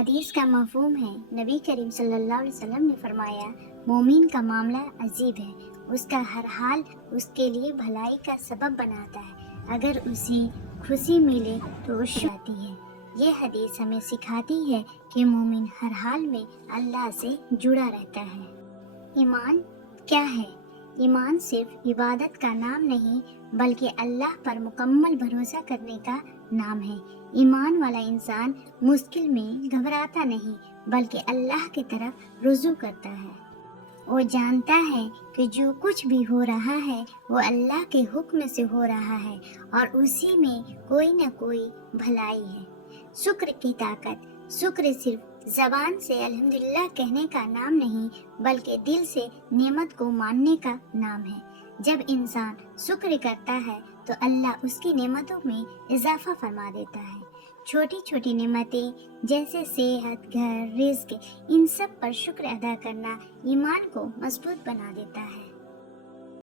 حدیث کا مفہوم ہے، نبی کریم صلی اللہ علیہ وسلم نے فرمایا، مومن کا معاملہ عجیب ہے، اس کا ہر حال اس کے لیے بھلائی کا سبب بناتا ہے، اگر اسے خوشی ملے تو وہ شکر ہے۔ یہ حدیث ہمیں سکھاتی ہے کہ مومن ہر حال میں اللہ سے جڑا رہتا ہے۔ ایمان کیا ہے؟ ایمان صرف عبادت کا نام نہیں بلکہ اللہ پر مکمل بھروسہ کرنے کا نام ہے۔ ایمان والا انسان مشکل میں گھبراتا نہیں بلکہ اللہ کی طرف رجوع کرتا ہے۔ وہ جانتا ہے کہ جو کچھ بھی ہو رہا ہے وہ اللہ کے حکم سے ہو رہا ہے اور اسی میں کوئی نہ کوئی بھلائی ہے۔ شکر کی طاقت، شکر صرف زبان سے الحمدللہ کہنے کا نام نہیں بلکہ دل سے نعمت کو ماننے کا نام ہے۔ جب انسان شکر کرتا ہے تو اللہ اس کی نعمتوں میں اضافہ فرما دیتا ہے۔ چھوٹی چھوٹی نعمتیں جیسے صحت، گھر، رزق، ان سب پر شکر ادا کرنا ایمان کو مضبوط بنا دیتا ہے۔